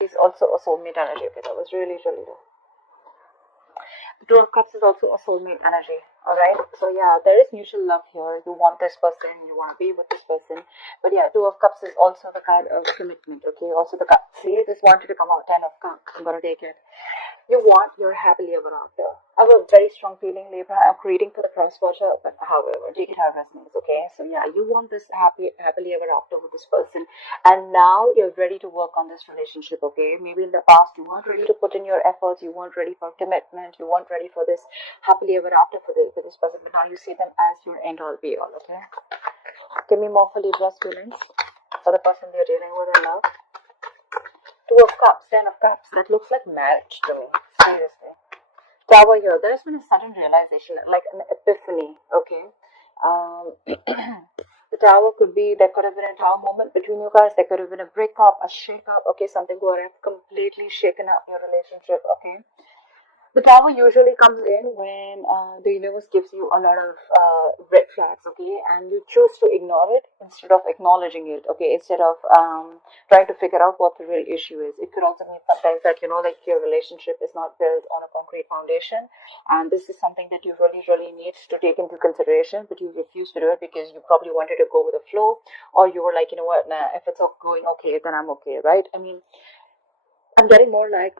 is also a soulmate energy. Okay, that was really, really low. The Two of Cups is also a soulmate energy. Alright, so yeah, there is mutual love here. You want this person, you want to be with this person. But yeah, Two of Cups is also the kind of commitment. Okay, also the cup. See, this wanted to come out 10 of Cups. I'm gonna take it. You want your happily ever after. I have a very strong feeling, Libra. I'm reading for the cross-watcher, but however, take it how it resonates, okay? So yeah, you want this happily ever after with this person, and now you're ready to work on this relationship, okay? Maybe in the past you weren't ready to put in your efforts, you weren't ready for commitment, you weren't ready for this happily ever after for this person, but now you see them as your end all be all, okay? Give me more for Libra's feelings for the person they're dealing with in love. Two of Cups, 10 of Cups. That looks like marriage to me. Seriously. Tower here. There's been a sudden realization, like an epiphany. Okay. The Tower could be, there could have been a Tower moment between you guys. There could have been a breakup, a shake-up. Okay, something would have completely shaken up your relationship. Okay. The Tower usually comes in when the universe gives you a lot of red flags, okay, and you choose to ignore it instead of acknowledging it, okay, instead of trying to figure out what the real issue is. It could also mean sometimes that, like your relationship is not built on a concrete foundation, and this is something that you really, really need to take into consideration, but you refuse to do it because you probably wanted to go with the flow, or you were like, you know what, nah, if it's all going okay, then I'm okay, right? I mean, I'm getting more like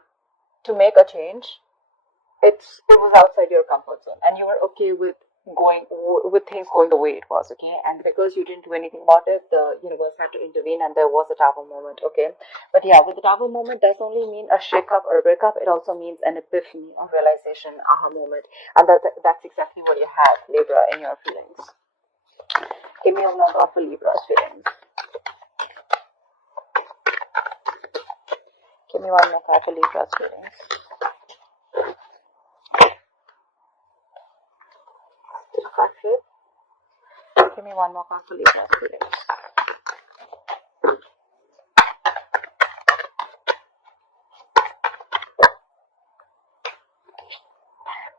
to make a change, it was outside your comfort zone and you were okay with going with things going the way it was, okay, and because you didn't do anything about it, the universe had to intervene and there was a Tower moment, okay. But yeah, with the Tower moment does only mean a shake-up or a breakup. It also means an epiphany or realization, aha moment, and that's exactly what you have, Libra, in your feelings. Give me a number for Libra's feelings. Give me one more card for Libra's feelings. Give me one more card for Libra's feelings.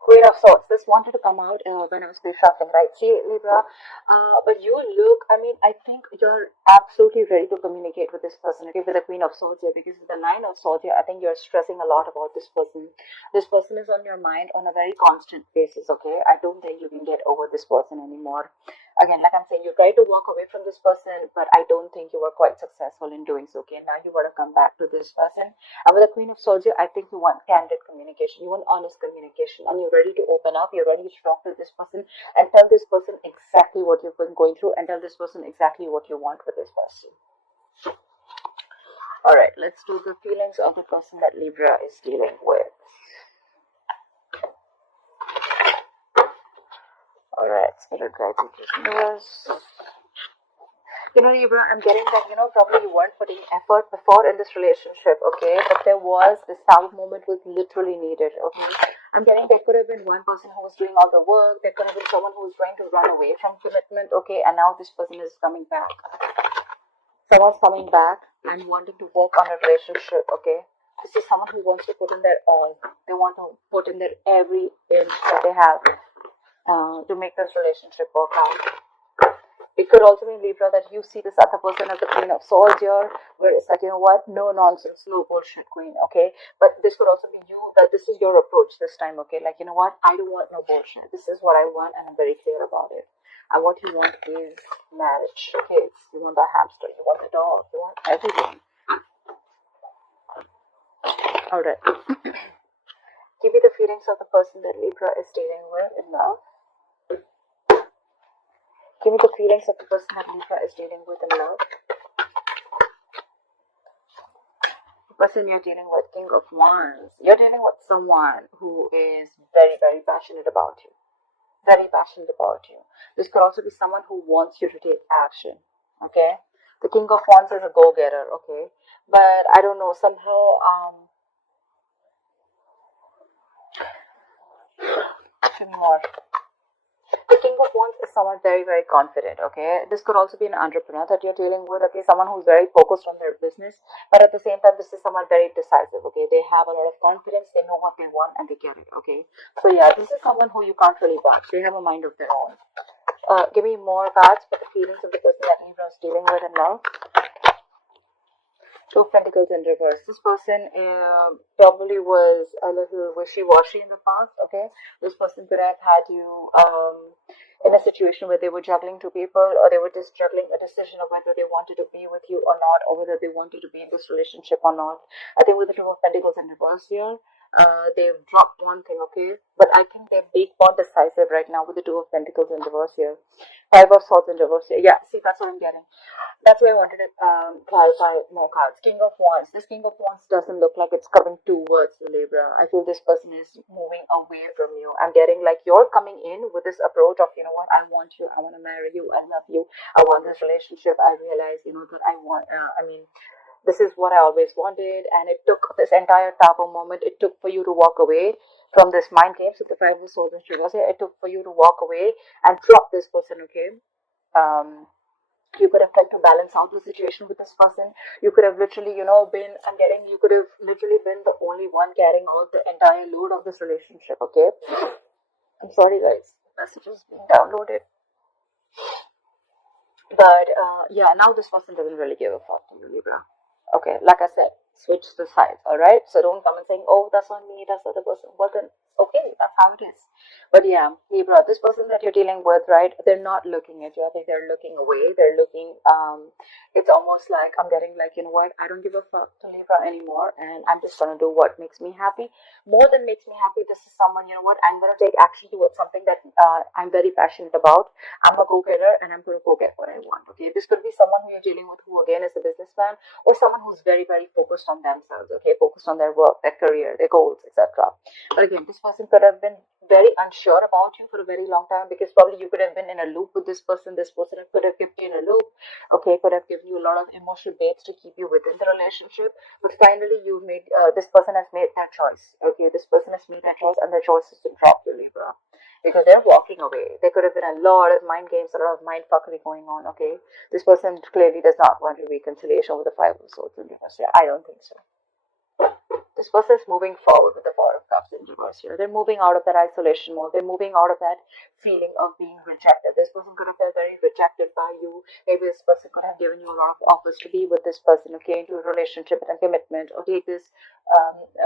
Queen of Swords. This wanted to come out when I was shopping, right? See, Libra, but you look, I mean, I think you're absolutely ready to communicate with this person, okay, with the Queen of Swords here, because with the Nine of Swords here, I think you're stressing a lot about this person. This person is on your mind on a very constant basis, okay? I don't think you can get over this person anymore. Again, like I'm saying, you try to walk away from this person, but I don't think you were quite successful in doing so, okay? Now you want to come back to this person. And with the Queen of Swords, I think you want candid communication, you want honest communication, and you're ready to open up, you're ready to talk to this person and tell this person exactly what you've been going through and tell this person exactly what you want with this person. Alright, let's do the feelings of the person that Libra is dealing with. Alright, Spirit Guides and Universe. Libra, I'm getting that, probably you weren't putting effort before in this relationship, okay? But there was this Tower moment was literally needed, okay? I'm getting there could have been one person who was doing all the work, there could have been someone who was trying to run away from commitment, okay? And now this person is coming back. Someone's coming back and wanting to work on a relationship, okay? This is someone who wants to put in their all. They want to put in their every inch that they have to make this relationship work out. It could also be, Libra, that you see this other person as the Queen of Swords here, where it's like, you know what, no nonsense, no bullshit queen, okay? But this could also be you, that this is your approach this time, okay? Like, you know what, I don't want no bullshit. This is what I want, and I'm very clear about it. And what you want is marriage, kids, you want the hamster, you want the dog, you want everything. Alright. Give me the feelings of the person that Libra is dealing with in love. Give me the feelings of the person that Libra is dealing with in love. The person you're dealing with, King of Wands. You're dealing with someone who is very, very passionate about you. Very passionate about you. This could also be someone who wants you to take action. Okay? The King of Wands is a go-getter, okay? But I don't know, somehow, two more. The King of Wands is someone very, very confident, okay? This could also be an entrepreneur that you're dealing with, okay? Someone who's very focused on their business, but at the same time, this is someone very decisive, okay? They have a lot of confidence, they know what they want, and they get it, okay? So yeah, this is someone who you can't really watch. They have a mind of their own. Give me more cards for the feelings of the person that Libra is dealing with in love. Two of Pentacles in reverse. This person probably was a little wishy-washy in the past, okay? This person could have had you in a situation where they were juggling two people, or they were just juggling a decision of whether they wanted to be with you or not, or whether they wanted to be in this relationship or not. I think with the Two of Pentacles in reverse here, they've dropped one thing, okay? But I think they're being more decisive right now with the Two of Pentacles in reverse here. Five of Swords in reverse here. Yeah, see, that's what I'm getting. That's why I wanted to clarify more cards. King of Wands. This King of Wands doesn't look like it's coming towards you, Libra. I feel this person is moving away from you. I'm getting like you're coming in with this approach of, you know what, I want you, I want to marry you, I love you, I want this relationship. I realize, you know, that this is what I always wanted. And it took this entire Tower moment, it took for you to walk away from this mind games with the Five of Swords and Reverse. It took for you to walk away and drop this person, okay? You could have tried to balance out the situation with this person. You could have literally, you could have literally been the only one carrying all the entire load of this relationship, okay? I'm sorry, guys. The message is being downloaded. But, yeah, now this person doesn't really give a fuck to you, Libra. Okay, like I said, switch the sides, alright? So don't come and saying, oh, that's not me, that's the other person. Well, then, okay, that's how it is. But yeah, Libra, this person that you're dealing with, right, they're not looking at you. I think they're looking away. They're looking, it's almost like I'm getting like, you know what, I don't give a fuck to Libra anymore, and I'm just gonna do what makes me happy. More than makes me happy, this is someone, you know what, I'm gonna take action towards something that I'm very passionate about. I'm a go-getter, and I'm gonna go get what I want, okay? This could be someone who you're dealing with who, again, is a businessman, or someone who's very, very focused on themselves, okay? Focused on their work, their career, their goals, etc. But again, this person could have been very unsure about you for a very long time, because probably you could have been in a loop with this person. This person could have kept you in a loop, okay? Could have given you a lot of emotional baits to keep you within the relationship. But finally, this person has made their choice, okay? This person has made their choice, and their choice is to drop you, Libra, because they're walking away. There could have been a lot of mind games, a lot of mind fuckery going on, okay? This person clearly does not want a reconciliation with the Five of Swords in reverse. I don't think so. This person is moving forward with the Four of Cups in reverse here. They're moving out of that isolation mode. They're moving out of that feeling of being rejected. This person could have felt very rejected by you. Maybe this person could have given you a lot of offers to be with this person, okay, into a relationship and a commitment, or take this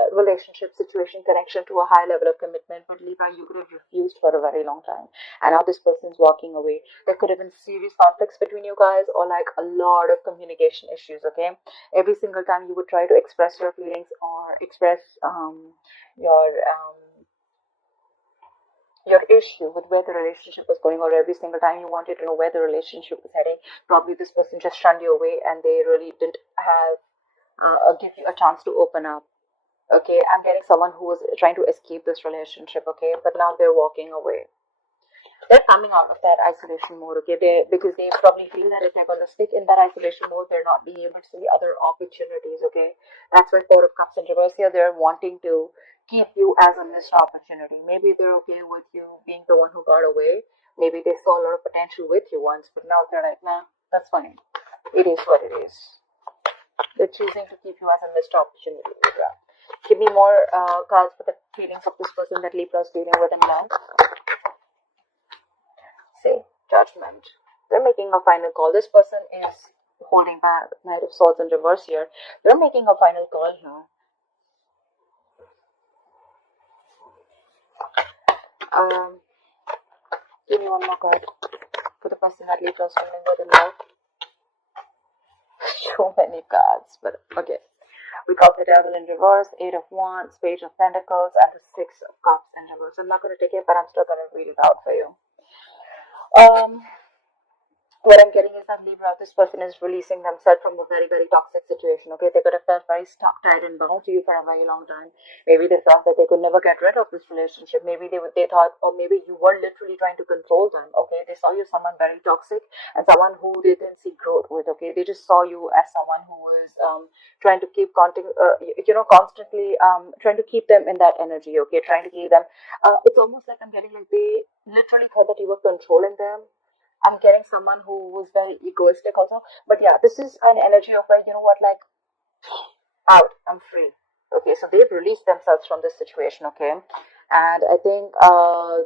relationship, situation, connection to a high level of commitment. But Libra, you could have refused for a very long time. And now this person's walking away. There could have been serious conflicts between you guys, or like a lot of communication issues, okay? Every single time you would try to express your feelings or express your your issue with where the relationship was going, or every single time you wanted to know where the relationship was heading, probably this person just shunned you away, and they really didn't have give you a chance to open up. Okay, I'm getting someone who was trying to escape this relationship, okay, but now they're walking away. They're coming out of that isolation mode, okay? Because they probably feel that if they're going to stick in that isolation mode, they're not being able to see other opportunities, okay? That's why Four of Cups in reverse here, they're wanting to keep you as a missed opportunity. Maybe they're okay with you being the one who got away. Maybe they saw a lot of potential with you once, but now they're like, nah, that's fine. It is what it is. They're choosing to keep you as a missed opportunity, Libra. Give me more cards for the feelings of this person that Libra is dealing with in love. Say, Judgment. They're making a final call. This person is holding back. Knight of Swords in reverse here. They're making a final call here. Give me one more card for the person that Libra is dealing with in love. So many cards, but okay. We got the Devil in reverse, Eight of Wands, Page of Pentacles, and the Six of Cups in reverse. I'm not going to take it, but I'm still going to read it out for you. What I'm getting is that Libra, this person is releasing themselves from a very, very toxic situation, okay? They could have felt very stuck, tied, and bound to you for a very long time. Maybe they thought that they could never get rid of this relationship. Maybe they thought, or maybe you were literally trying to control them, okay? They saw you someone very toxic and someone who they didn't see growth with, okay? They just saw you as someone who was trying to keep constantly trying to keep them in that energy, okay? Trying to keep them. It's almost like I'm getting like they literally thought that you were controlling them. I'm getting someone who was very egoistic also. But yeah, this is an energy of where, you know what, like, out, I'm free. Okay, so they've released themselves from this situation, okay? And I think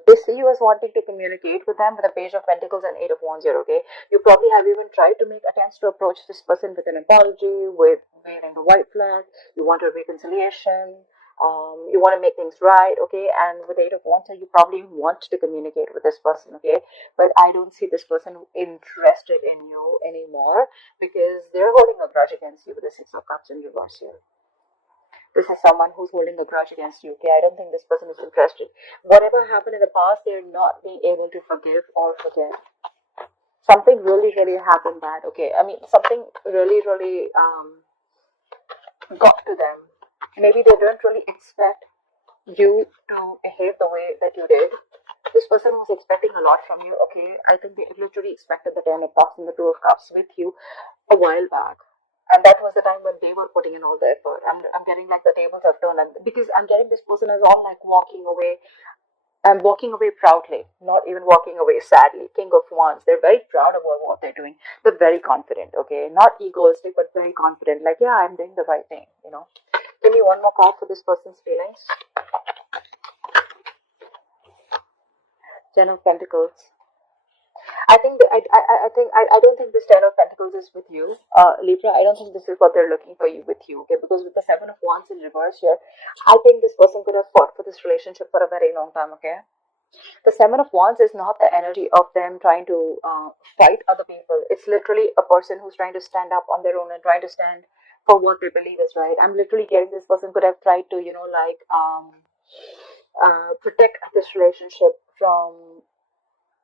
they see you as wanting to communicate with them with a Page of Pentacles and Eight of Wands here, okay? You probably have even tried to make attempts to approach this person with an apology, with waving the white flag. You want a reconciliation. You want to make things right, okay? And with Eight of Wands, you probably want to communicate with this person, okay? But I don't see this person interested in you anymore because they're holding a grudge against you with the Six of Cups in reverse here. This is someone who's holding a grudge against you, okay? I don't think this person is interested. Whatever happened in the past, they're not being able to forgive or forget. Something really, really happened bad, okay? I mean, something really, really got to them. Maybe they don't really expect you to behave the way that you did. This person was expecting a lot from you, okay? I think they literally expected the Ten of Cups and the Two of Cups with you a while back. And that was the time when they were putting in all the effort. I'm getting like the tables have turned, and because I'm getting this person as all like walking away. I'm walking away proudly, not even walking away sadly. King of Wands. They're very proud about what they're doing. They're very confident, okay? Not egoistic, but very confident. Like, yeah, I'm doing the right thing, you know? Give me one more card for this person's feelings. Ten of Pentacles. I don't think this Ten of Pentacles is with you, Libra. I don't think this is what they're looking for you with you, okay? Because with the Seven of Wands in reverse here, I think this person could have fought for this relationship for a very long time, okay? The Seven of Wands is not the energy of them trying to fight other people. It's literally a person who's trying to stand up on their own and trying to stand for what they believe is right. I'm literally getting this person could have tried to, protect this relationship from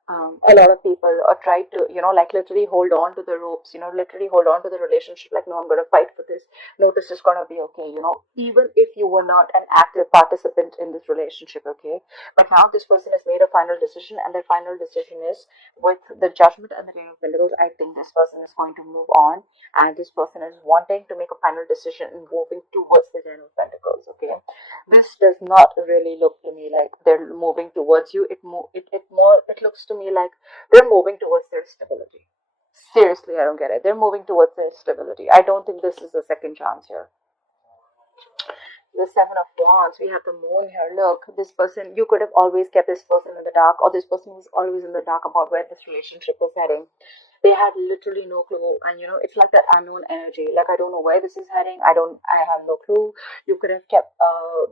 a lot of people, or try to, literally hold on to the ropes, literally hold on to the relationship, like, no, I'm going to fight for this. No, this is going to be okay, even if you were not an active participant in this relationship, okay? But now this person has made a final decision, and their final decision is with the Judgment and the Ten of Pentacles. I think this person is going to move on, and this person is wanting to make a final decision and moving towards the Ten of Pentacles, okay? This does not really look to me like they're moving towards you. It looks to me like they're moving towards their stability. Seriously, I don't get it. They're moving towards their stability. I don't think this is a second chance here. The Seven of Wands, we have the Moon here. Look, this person, you could have always kept this person in the dark, or this person was always in the dark about where this relationship was heading. They had literally no clue, and it's like that unknown energy. Like, I don't know where this is heading. I have no clue. You could have kept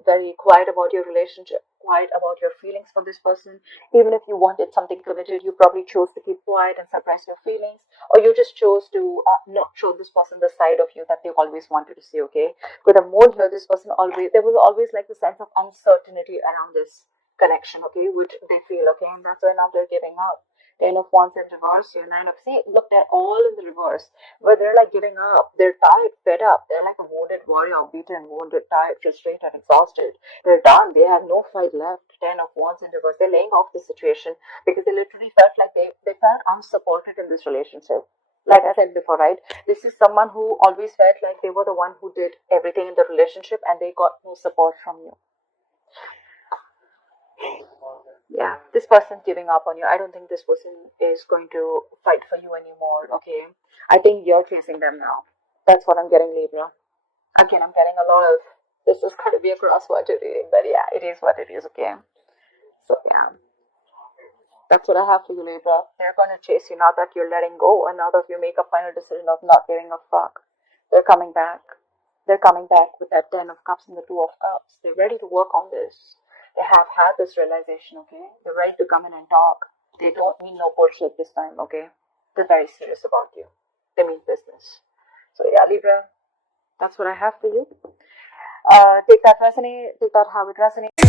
very quiet about your relationship, quiet about your feelings for this person. Even if you wanted something committed, you probably chose to keep quiet and suppress your feelings, or you just chose to not show this person the side of you that they always wanted to see, okay? With a Moon here, this person there was always like the sense of uncertainty around this connection, okay, which they feel, okay, and that's why now they're giving up. Ten of Wands in reverse here, Nine of, see, look, they're all in the reverse, where they're like giving up. They're tired, fed up. They're like a wounded warrior, beaten, wounded, tired, frustrated, exhausted. They're done. They have no fight left. Ten of Wands in reverse. They're laying off the situation because they literally felt like they felt unsupported in this relationship. Like I said before, right? This is someone who always felt like they were the one who did everything in the relationship, and they got no support from you. Yeah, this person's giving up on you. I don't think this person is going to fight for you anymore, okay? I think you're chasing them now. That's what I'm getting, Libra. Again, I'm getting a lot of, this is going to be a crossword reading, but yeah, it is what it is, okay? So yeah, that's what I have for you, Libra. They're going to chase you now that you're letting go, and now that you make a final decision of not giving a fuck. They're coming back. They're coming back with that Ten of Cups and the Two of Cups. They're ready to work on this. They have had this realization, okay? They're ready to come in and talk. They don't mean no bullshit this time, okay? They're very serious about you. They mean business. So yeah, Libra, that's what I have for you. Take that how it resonates.